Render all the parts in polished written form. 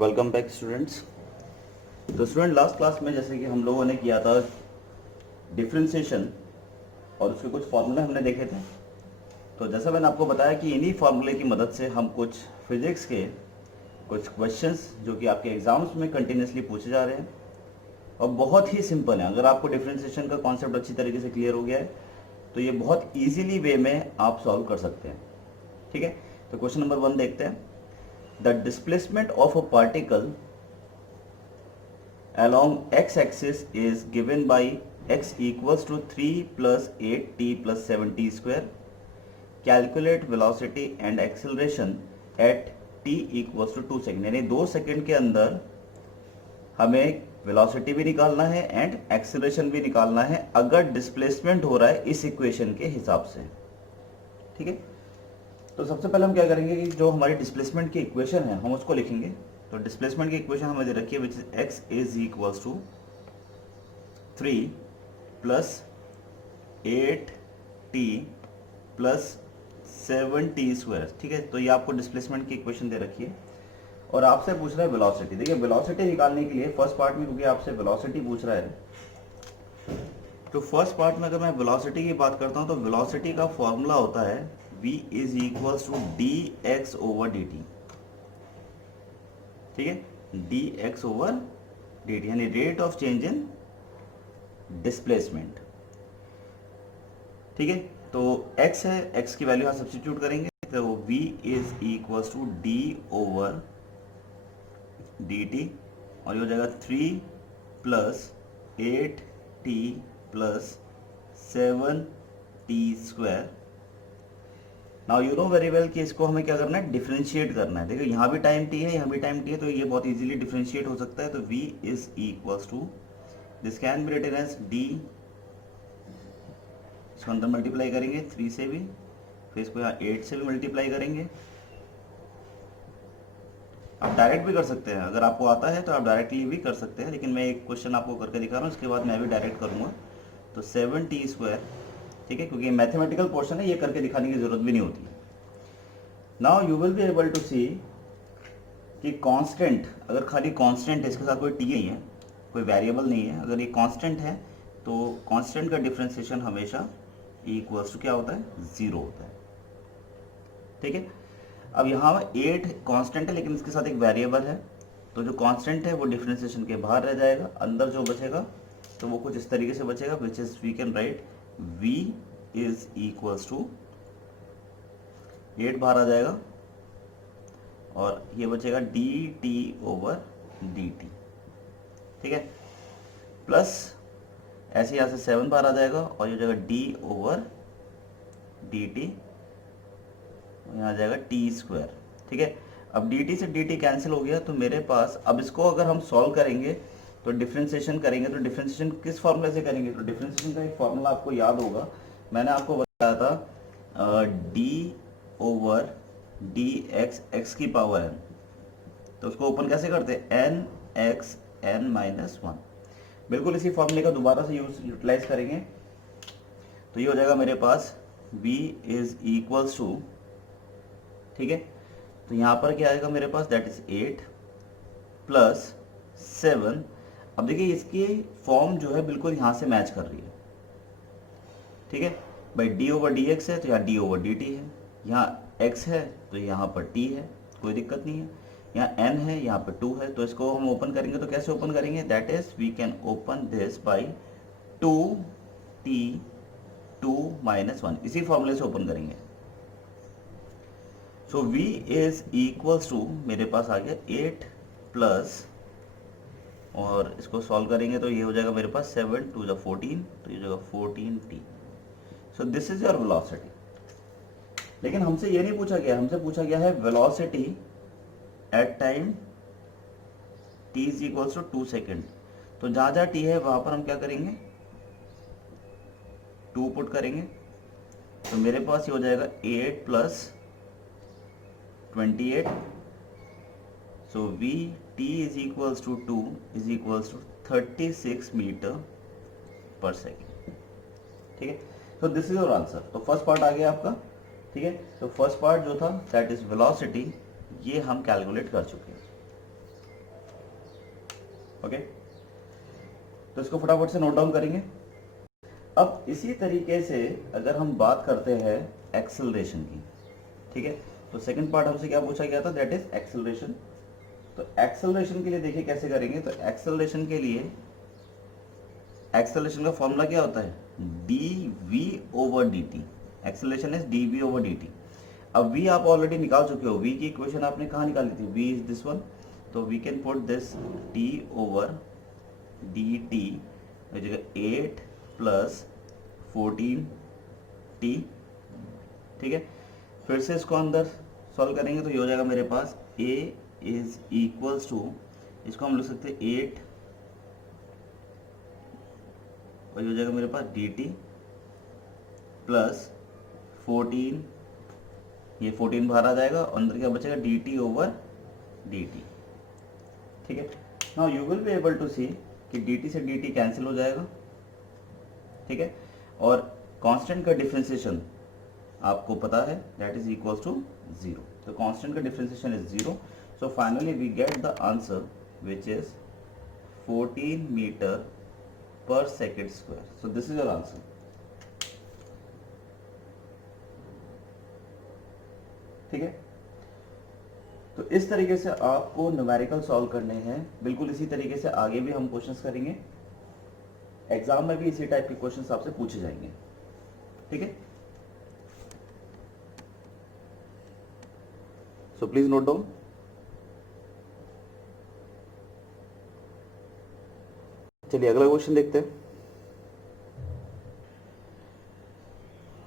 Welcome back students. तो student last class में जैसे कि हम लोगों ने किया था डिफरेंशिएशन और उसके कुछ फार्मूले हमने देखे थे। तो जैसा मैंने आपको बताया कि इन्हीं फार्मूले की मदद से हम कुछ फिजिक्स के कुछ क्वेश्चंस जो कि आपके एग्जाम्स में कंटिन्यूसली पूछे जा रहे हैं और बहुत ही सिंपल है। अगर आपको डिफरेंशिएशन का कॉन्सेप्ट अच्छी तरीके से क्लियर हो गया है तो ये बहुत ईजिली वे में आप सॉल्व कर सकते हैं। ठीक है, तो क्वेश्चन नंबर 1 देखते हैं। The displacement of a particle along x-axis is given by x equals to 3 plus 8t plus 7t square. Calculate velocity and acceleration at t equals to 2 second. यानी 2 सेकेंड के अंदर हमें वेलोसिटी भी निकालना है and acceleration भी निकालना है अगर डिस्प्लेसमेंट हो रहा है इस इक्वेशन के हिसाब से। ठीक है, तो सबसे पहले हम क्या करेंगे कि जो हमारी डिस्प्लेसमेंट की इक्वेशन है हम उसको लिखेंगे। तो डिस्प्लेसमेंट की इक्वेशन हमें दे रखी है which is x is equals to 3 plus 8t plus 7t square. ठीक है, तो ये आपको डिस्प्लेसमेंट की इक्वेशन दे रखी है और आपसे पूछ रहा है वेलोसिटी। देखिए वेलोसिटी निकालने के लिए फर्स्ट पार्ट में क्योंकि आपसे वेलोसिटी पूछ रहा है तो फर्स्ट पार्ट में अगर मैं वेलोसिटी की बात करता हूं तो वेलोसिटी का फॉर्मूला होता है v is equals to dx over dt। ठीक है, dx ओवर dt यानी rate of change in displacement. ठीक है, तो x है, x की वैल्यू यहाँ सब्स्टिट्यूट करेंगे तो v is equals to d over dt और ये हो जाएगा 3 plus 8t plus 7t square. Now you know very well कि इसको हमें क्या करना है, डिफरेंशिएट करना है। देखो यहाँ भी टाइम t है, यहाँ भी टाइम t है, तो ये बहुत इजीली डिफरेंशिएट हो सकता है। तो v is equals to this can be written as d, इसको अंदर मल्टीप्लाई करेंगे 3 से भी, फिर इसको यहाँ 8 से भी मल्टीप्लाई करेंगे। आप डायरेक्ट भी कर सकते हैं, अगर आपको आता है तो आप डायरेक्टली भी कर सकते हैं, लेकिन मैं एक क्वेश्चन आपको करके दिखा रहा हूँ, उसके बाद मैं भी डायरेक्ट करूँगा। तो 7t स्क्वायर, ठीक है, क्योंकि मैथमेटिकल पोर्शन है, ये करके दिखाने की जरूरत भी नहीं होती। Now you will be able to see कि कांस्टेंट, अगर खाली कांस्टेंट है, इसके साथ कोई टी नहीं है, कोई वेरिएबल नहीं है, अगर ये कांस्टेंट है तो कांस्टेंट का डिफरेंशिएशन हमेशा इक्वल्स टू क्या होता है, 0 होता है। ठीक है, अब यहाँ 8 कांस्टेंट है लेकिन इसके साथ एक वेरिएबल है, तो जो कांस्टेंट है वो डिफरेंशिएशन के बाहर रह जाएगा, अंदर जो बचेगा तो वो कुछ इस तरीके से बचेगा which is we can write v is equals to 8 बाहर आ जाएगा और ये बचेगा dt ओवर dt। ठीक है, प्लस ऐसे यहाँ से 7 बाहर आ जाएगा और ये हो जाएगा d ओवर dt, यहाँ आ जाएगा t स्क्वायर। ठीक है, अब dt से dt कैंसिल हो गया तो मेरे पास, अब इसको अगर हम सॉल्व करेंगे तो डिफरेंशिएशन करेंगे, तो डिफरेंशिएशन किस फॉर्मूले से करेंगे, तो डिफरेंशिएशन का एक फॉर्मूला आपको याद होगा, मैंने आपको बताया था d ओवर dx x की पावर n, तो उसको ओपन कैसे करते हैं, nx n माइनस 1। बिल्कुल इसी फॉर्मूले का दोबारा से यूटिलाइज करेंगे तो ये हो जाएगा मेरे पास v इज इक्वल्स टू, ठीक है, तो यहाँ पर क्या आएगा मेरे पास, दैट इज 8 प्लस 7। अब देखिए इसकी फॉर्म जो है बिल्कुल यहाँ से मैच कर रही है। ठीक है, भाई d ओवर डी एक्स है तो यहाँ d ओवर डी टी है, यहाँ x है तो यहाँ पर t है, कोई दिक्कत नहीं है, यहाँ n है, यहाँ पर 2 है, तो इसको हम ओपन करेंगे तो कैसे ओपन करेंगे, that is we can open this by 2t 2 minus 1, इसी फॉर्मूले से ओपन करेंगे। So v is equals to मेरे पास आ गया 8 प्लस, और इसको सॉल्व करेंगे तो ये हो जाएगा मेरे पास 7 2 जा 14, तो ये हो जाएगा 14t। So this is your velocity. लेकिन हमसे ये नहीं पूछा गया, हमसे पूछा गया है velocity at time t is equals to 2 second. तो जहां जहां t है वहां पर हम क्या करेंगे, 2 पुट करेंगे, तो मेरे पास ये हो जाएगा 8 plus 28। So v t is equals to 2 is equals to 36 metre पर सेकेंड। ठीक है, तो दिस इज योर आंसर। तो फर्स्ट पार्ट आ गया आपका। ठीक है, तो फर्स्ट पार्ट जो था दैट इज वेलोसिटी, ये हम कैलकुलेट कर चुके हैं। ओके, तो इसको फटाफट से नोट डाउन करेंगे। अब इसी तरीके से अगर हम बात करते हैं एक्सेलरेशन की, ठीक है, तो सेकंड पार्ट हमसे क्या पूछा गया था, दैट इज एक्सेलरेशन। तो एक्सेलरेशन के लिए देखिए कैसे करेंगे। तो एक्सेलरेशन के लिए एक्सेलरेशन का फॉर्मूला क्या होता है, D V over D T. Acceleration is D V over D T. अब v आप ऑलरेडी निकाल चुके हो, v की इक्वेशन आपने कहाँ निकाली थी, v इज दिस वन। तो we can put this t over D T, 8 plus 14t, ठीक है। फिर से इसको अंदर सॉल्व करेंगे तो ये हो जाएगा मेरे पास a इज इक्वल्स टू, इसको हम लिख सकते हैं 8 और ये हो जाएगा मेरे पास dt प्लस 14, ये 14 बाहर आ जाएगा और अंदर क्या बचेगा dt ओवर dt, ठीक है। Now you will be able to see कि dt से dt कैंसिल हो जाएगा, ठीक है, और कांस्टेंट का डिफरेंशिएशन आपको पता है दैट इज इक्वल्स टू 0। तो कांस्टेंट का differentiation is 0। So finally we get the answer which is 14 metre पर second square. So this is your answer. ठीक है, तो इस तरीके से आपको न्यूमेरिकल सॉल्व करने हैं। बिल्कुल इसी तरीके से आगे भी हम क्वेश्चंस करेंगे, एग्जाम में भी इसी टाइप के क्वेश्चंस आपसे पूछे जाएंगे, ठीक है। So please note down. चलिए अगला क्वेश्चन देखते हैं।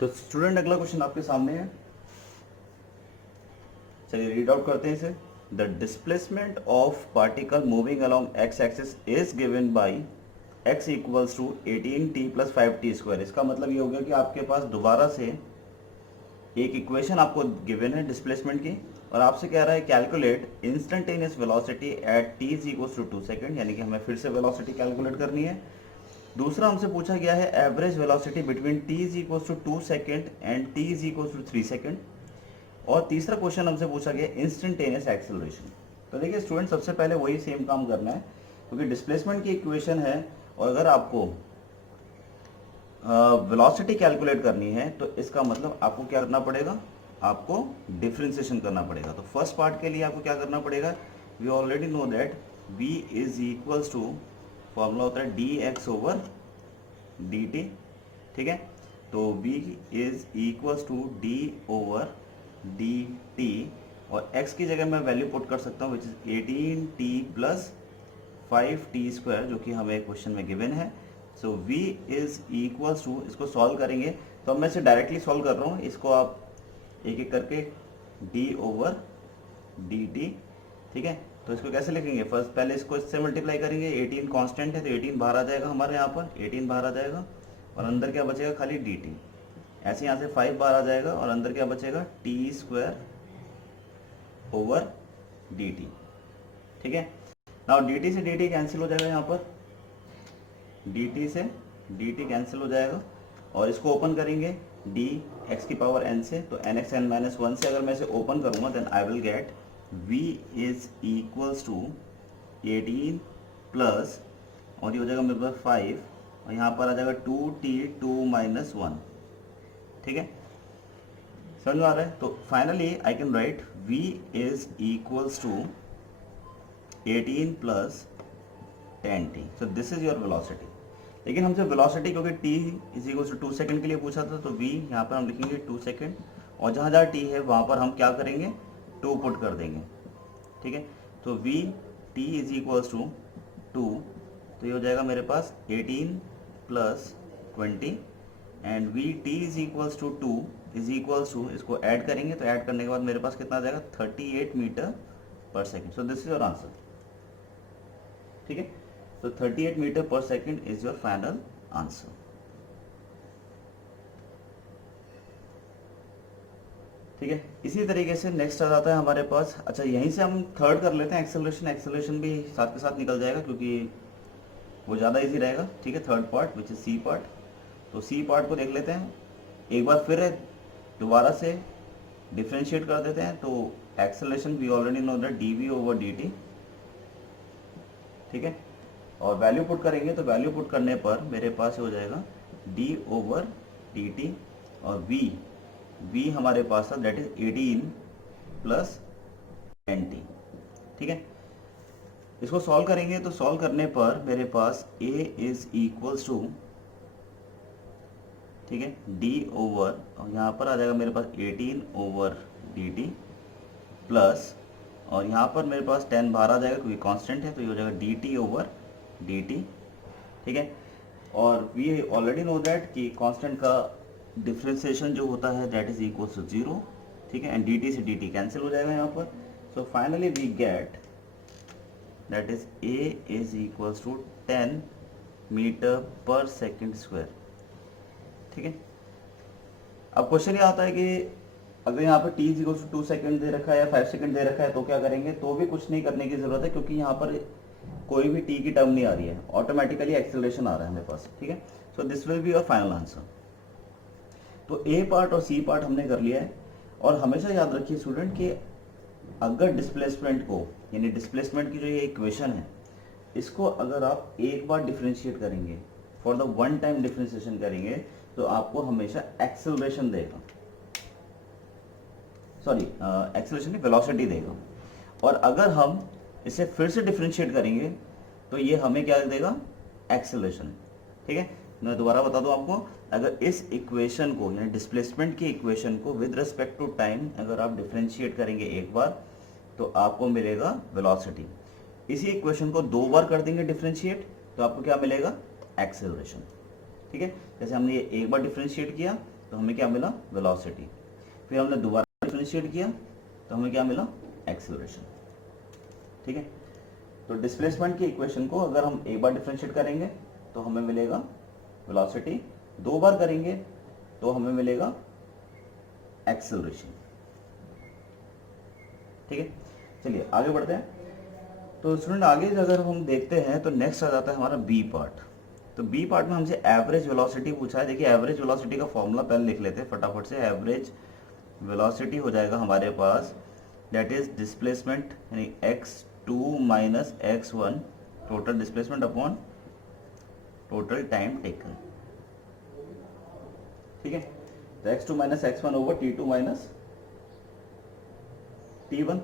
तो स्टूडेंट अगला क्वेश्चन आपके सामने है, चलिए रीड आउट करते हैं इसे। The displacement of particle moving along X axis is given by x equals to 18t plus 5t square. इसका मतलब ये हो गया कि आपके पास दोबारा से एक इक्वेशन आपको गिवन है डिस्प्लेसमेंट की, और आपसे कह रहा है calculate instantaneous velocity at t is equals to 2 second, यानी कि हमें फिर से वेलोसिटी कैलकुलेट करनी है। दूसरा हमसे पूछा गया है average velocity between t is equals to 2 second and t is equals to 3 second. और तीसरा क्वेश्चन हमसे पूछा गया इंस्टेंटेनियस एक्सेलरेशन। तो देखिए स्टूडेंट, सबसे पहले वही सेम काम करना है, क्योंकि डिस्प्लेसमेंट की इक्वेशन है और अगर आपको वेलोसिटी कैलकुलेट करनी है तो इसका मतलब आपको क्या करना पड़ेगा, आपको डिफरेंशिएशन करना पड़ेगा। तो फर्स्ट पार्ट के लिए आपको क्या करना पड़ेगा, we already know that v is equals to, formula होता है dx ओवर dt, ठीक है। तो v is equals to d over dt और x की जगह मैं वैल्यू पुट कर सकता हूँ which is 18t plus 5t square, जो कि हमें क्वेश्चन में गिवन है। सो v इज इक्वल्स टू, इसको सॉल्व करेंगे तो मैं इसे डायरेक्टली सॉल्व कर रहा हूँ, इसको आप एक एक करके d ओवर dt, ठीक है। तो इसको कैसे लिखेंगे, फर्स्ट पहले इसको इससे मल्टीप्लाई करेंगे, 18 कांस्टेंट है तो 18 बाहर आ जाएगा हमारे यहाँ पर, 18 बाहर आ जाएगा और अंदर क्या बचेगा खाली dt। ऐसे यहाँ से 5 बाहर आ जाएगा और अंदर क्या बचेगा t स्क्वायर ओवर dt, ठीक है। नाउ dt से dt कैंसिल हो जाएगा, यहाँ पर dt से dt कैंसिल हो जाएगा और इसको ओपन करेंगे d x की पावर n से, तो nx n माइनस 1 से अगर मैं इसे ओपन करूँगा then I will get v is equals to 18 plus और ये हो जाएगा मेरे पास 5 और यहाँ पर आ जाएगा 2t 2 माइनस 1, ठीक है, समझ में आ रहा है। तो finally I can write v is equals to 18 plus 10t। So this is your velocity. लेकिन हमसे वेलोसिटी क्योंकि t is equals to 2 second के लिए पूछा था, तो v यहाँ पर हम लिखेंगे 2 सेकेंड और जहाँ जहाँ t है वहाँ पर हम क्या करेंगे 2 पुट कर देंगे, ठीक है। तो v t is equals to 2, तो ये हो जाएगा मेरे पास 18 plus 20 and V T is equals to 2 is equals to, इसको ऐड करेंगे तो ऐड करने के बाद मेरे पास कितना आ जाएगा 38 मीटर पर second. So this is your answer, ठीक है। तो 38 मीटर पर second is your final answer. ठीक है, इसी तरीके से नेक्स्ट आ जाता है हमारे पास, अच्छा यहीं से हम थर्ड कर लेते हैं एक्सेलरेशन, एक्सेलरेशन भी साथ के साथ निकल जाएगा क्योंकि वो ज़्यादा इजी रहेगा, ठीक है। Third part which is C part, तो सी पार्ट को देख लेते हैं एक बार फिर दोबारा से डिफ्रेंशिएट कर देते हैं। तो acceleration we already know that D V over D T, ठीक है। और वैल्यू पुट करेंगे तो वैल्यू पुट करने पर मेरे पास हो जाएगा d/dt और v हमारे पास था दैट इज 18 प्लस 10t। ठीक है, इसको सॉल्व करेंगे तो सॉल्व करने पर मेरे पास a इज इक्वल्स टू, ठीक है, d ओवर, और यहाँ पर आ जाएगा मेरे पास 18/dt प्लस, और यहाँ पर मेरे पास 10 बाहर आ जाएगा क्योंकि कांस्टेंट है, तो ये हो जाएगा dt/dt। ठीक है, और वी ऑलरेडी नो दैट कि कांस्टेंट का डिफ्रेंसिएशन जो होता है दैट इज इक्वल टू 0। ठीक है, एंड dt से dt कैंसिल हो जाएगा यहाँ पर। So finally we get that is a is equals to 10 metre पर सेकेंड स्क्वायर। ठीक है, अब क्वेश्चन ये आता है कि अगर यहाँ पर t is equal to 2 second दे रखा है या 5 सेकेंड दे रखा है तो क्या करेंगे, तो भी कुछ नहीं करने की जरूरत है क्योंकि यहाँ पर कोई भी t की टर्म नहीं आ रही है, ऑटोमेटिकली एक्सेलरेशन आ रहा है मेरे पास। ठीक है, so this will be your final answer. तो ए पार्ट और सी पार्ट हमने कर लिया है, और हमेशा याद रखिए स्टूडेंट कि अगर डिस्प्लेसमेंट को, यानी डिस्प्लेसमेंट की जो ये इक्वेशन है, इसको अगर आप एक बार डिफ्रेंशिएट करेंगे, for the one time differentiation करेंगे, तो आपको हमेशा एक्सेलरेशन देगा, सॉरी एक्सेलरेशन नहीं, वेलोसिटी देगा। और अगर हम इसे फिर से डिफ्रेंशिएट करेंगे तो ये हमें क्या देगा, एक्सेलरेशन। ठीक है, मैं दोबारा बता दूं आपको, अगर इस इक्वेशन को, यानी डिस्प्लेसमेंट की इक्वेशन को विद रिस्पेक्ट टू टाइम अगर आप डिफ्रेंशिएट करेंगे एक बार, तो आपको मिलेगा वेलोसिटी। इसी इक्वेशन को 2 बार कर देंगे डिफ्रेंशिएट, तो आपको क्या मिलेगा, एक्सेलरेशन। ठीक है, जैसे हमने ये एक बार डिफ्रेंशिएट किया तो हमें क्या मिला, वेलोसिटी, फिर हमने दोबारा डिफ्रेंशिएट किया तो हमें क्या मिला, एक्सेलरेशन। ठीक है, तो डिस्प्लेसमेंट की इक्वेशन को अगर हम एक बार डिफरेंशिएट करेंगे तो हमें मिलेगा वेलोसिटी, 2 बार करेंगे तो हमें मिलेगा एक्सेलरेशन। ठीक है, चलिए आगे बढ़ते हैं। तो स्टूडेंट आगे अगर हम देखते हैं तो नेक्स्ट आ जाता है हमारा बी पार्ट। तो बी पार्ट में हमसे एवरेज वेलोसिटी पूछा है। देखिए एवरेज वेलोसिटी का फॉर्मूला पहले लिख लेते हैं फटाफट से। एवरेज वेलोसिटी हो जाएगा हमारे पास दैट इज डिस्प्लेसमेंट यानी x2 minus x1 total displacement upon total time taken. ठीक है, तो x2 minus x1 over t2 minus t1।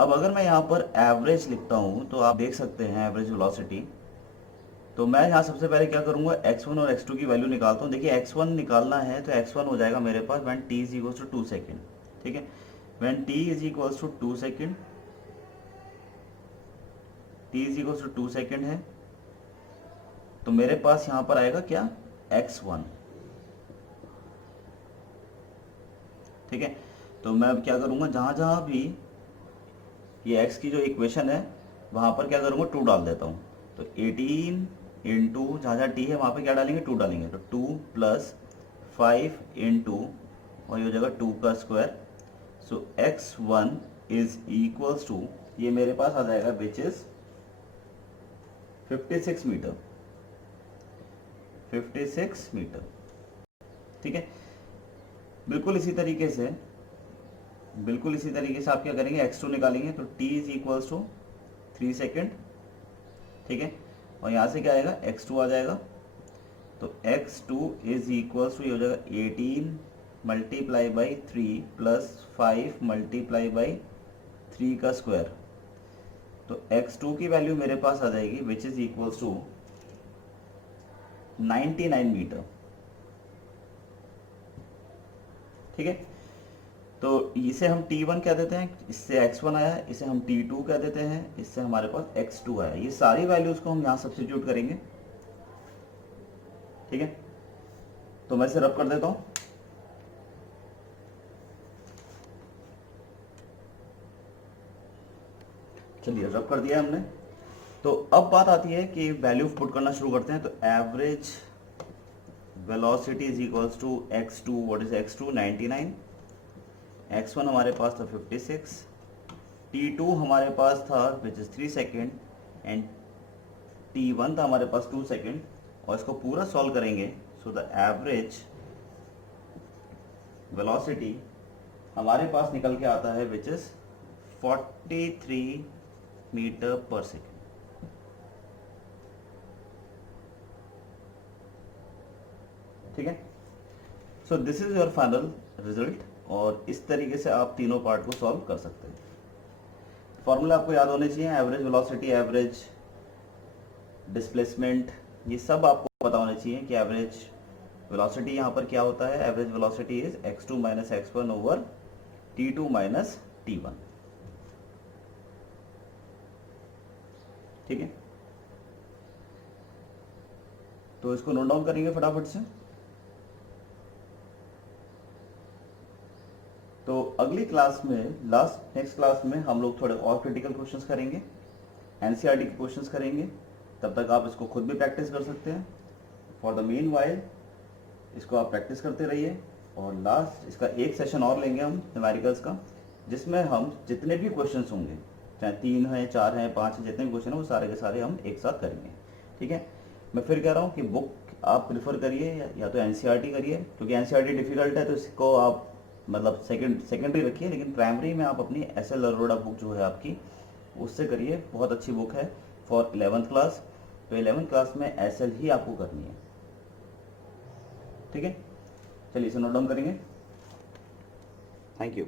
अब अगर मैं यहाँ पर एवरेज लिखता हूँ तो आप देख सकते हैं एवरेज वेलोसिटी, तो मैं यहाँ सबसे पहले क्या करूँगा, x1 और x2 की वैल्यू निकालता हूँ। देखिए x1 निकालना है तो x1 हो जाएगा मेरे पास when t is equals to 2 second. ठीक है, when t is equals to 2 second, t is equals to 2 second है, तो मेरे पास यहाँ पर आएगा क्या, x1। ठीक है, तो मैं अब क्या करूँगा, जहाँ जहाँ भी ये x की जो इक्वेशन है वहाँ पर क्या करूँगा, 2 डाल देता हूँ। तो 18 इंटू जहाँ जहाँ t है वहाँ पे क्या डालेंगे, 2 डालेंगे, तो 2 प्लस 5 इंटू और ये हो जाएगा 2 का square. So x1 is equals to, ये मेरे पास आ जाएगा विच इज 56 मीटर, 56 मीटर। ठीक है, बिल्कुल इसी तरीके से आप क्या करेंगे, x2 निकालेंगे तो t is equals to 3 second. ठीक है, और यहाँ से क्या आएगा, x2 आ जाएगा, तो x2 इज इक्वल्स टू ये हो जाएगा 18 multiply by 3 plus 5 multiply by 3 का स्क्वायर। तो x2 की वैल्यू मेरे पास आ जाएगी which is equals to 99 metre. ठीक है, तो इसे हम t1 कह देते हैं, इससे x1 आया, इसे हम t2 कह देते हैं, इससे हमारे पास x2 आया। ये सारी वैल्यूज को हम यहाँ सब्स्टिट्यूट करेंगे। ठीक है, तो मैं इसे रब कर देता हूँ। चलिए रब कर दिया हमने। तो अब बात आती है कि वैल्यू पुट करना शुरू करते हैं। तो average velocity is equals to x2, what is x2, 99, x1 हमारे पास था 56, t2 हमारे पास था which is 3 second and t1 था हमारे पास 2 सेकेंड, और इसको पूरा सॉल्व करेंगे। सो द एवरेज वेलोसिटी हमारे पास निकल के आता है विच इज 43 मीटर पर सेकेंड। ठीक है। सो this is your final result, और इस तरीके से आप तीनों पार्ट को सॉल्व कर सकते हैं। फॉर्मूला आपको याद होने चाहिए, एवरेज वेलोसिटी, एवरेज डिस्प्लेसमेंट, ये सब आपको पता होने चाहिए कि एवरेज वेलोसिटी यहाँ पर क्या होता है। Average velocity is x2 minus x1 over t2 minus t1। ठीक है, तो इसको नोट डाउन करेंगे फटाफट से। तो अगली क्लास में, नेक्स्ट क्लास में हम लोग थोड़े और क्रिटिकल क्वेश्चंस करेंगे, एनसीईआरटी के क्वेश्चंस करेंगे। तब तक आप इसको खुद भी प्रैक्टिस कर सकते हैं। फॉर द मीन वाइल इसको आप प्रैक्टिस करते रहिए, और लास्ट इसका एक सेशन और लेंगे हम न्यूमेरिकल्स का, जिसमें हम जितने भी क्वेश्चंस होंगे, चाहे 3 हैं, 4 हैं, 5 हैं, जितने भी क्वेश्चन हैं वो सारे के सारे हम एक साथ करेंगे। ठीक है, मैं फिर कह रहा हूँ कि बुक आप प्रिफर करिए या तो एनसीईआरटी करिए, क्योंकि एनसीईआरटी डिफिकल्ट है तो इसको आप मतलब सेकेंडरी रखिए, लेकिन प्राइमरी में आप अपनी एसएल अरोड़ा बुक जो है आपकी, उससे करिए। बहुत अच्छी बुक है फॉर 11th क्लास। तो 11th क्लास में एसएल ही आपको करनी है। ठीक है, चलिए इसे नोट डाउन करेंगे। Thank you.